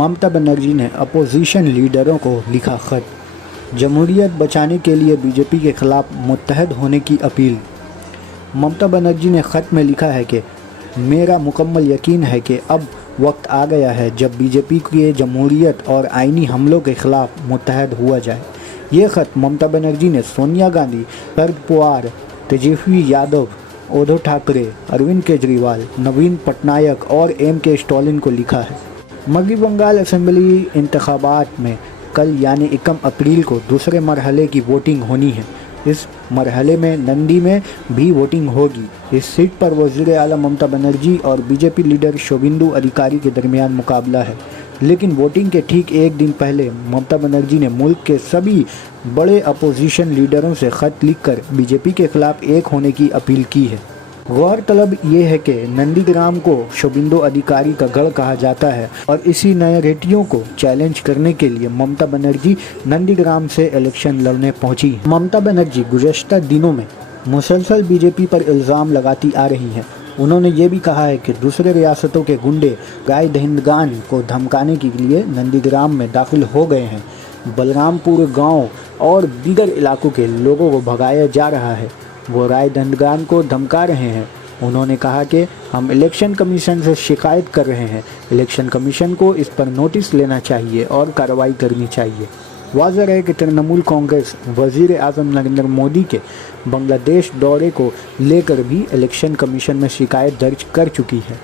ममता बनर्जी ने अपोजिशन लीडरों को लिखा खत। जमहूरियत बचाने के लिए बीजेपी के खिलाफ मुत्तहद होने की अपील। ममता बनर्जी ने ख़त में लिखा है कि मेरा मुकम्मल यकीन है कि अब वक्त आ गया है जब बीजेपी के जमहूरियत और आइनी हमलों के खिलाफ मुत्तहद हुआ जाए। ये ख़त ममता बनर्जी ने सोनिया गांधी, शरद पवार, तेजस्वी यादव, उद्धव ठाकरे, अरविंद केजरीवाल, नवीन पटनायक और M.K. स्टालिन को लिखा है। मध्य बंगाल असेंबली इंतखाबात में कल यानी 21 अप्रैल को दूसरे मरहले की वोटिंग होनी है। इस मरहले में नंदी में भी वोटिंग होगी। इस सीट पर वज़ीर आला ममता बनर्जी और बीजेपी लीडर शुभेंदु अधिकारी के दरमियान मुकाबला है। लेकिन वोटिंग के ठीक एक दिन पहले ममता बनर्जी ने मुल्क के सभी बड़े अपोजिशन लीडरों से ख़त लिखकर बीजेपी के खिलाफ एक होने की अपील की है। गौरतलब ये है कि नंदीग्राम को शुभेंदु अधिकारी का गढ़ कहा जाता है और इसी नैरेटिव को चैलेंज करने के लिए ममता बनर्जी नंदीग्राम से इलेक्शन लड़ने पहुंची। ममता बनर्जी गुज़श्ता दिनों में मुसलसल बीजेपी पर इल्ज़ाम लगाती आ रही हैं। उन्होंने ये भी कहा है कि दूसरे रियासतों के गुंडे राय दहिंदगान को धमकाने के लिए नंदीग्राम में दाखिल हो गए हैं। बलरामपुर गाँव और दीगर इलाकों के लोगों को भगाया जा रहा है। वो राय दहिंदगान को धमका रहे हैं। उन्होंने कहा कि हम इलेक्शन कमीशन से शिकायत कर रहे हैं। इलेक्शन कमीशन को इस पर नोटिस लेना चाहिए और कार्रवाई करनी चाहिए। वाज़ेह है कि तृणमूल कांग्रेस वज़ीर आज़म नरेंद्र मोदी के बांग्लादेश दौरे को लेकर भी इलेक्शन कमीशन में शिकायत दर्ज कर चुकी है।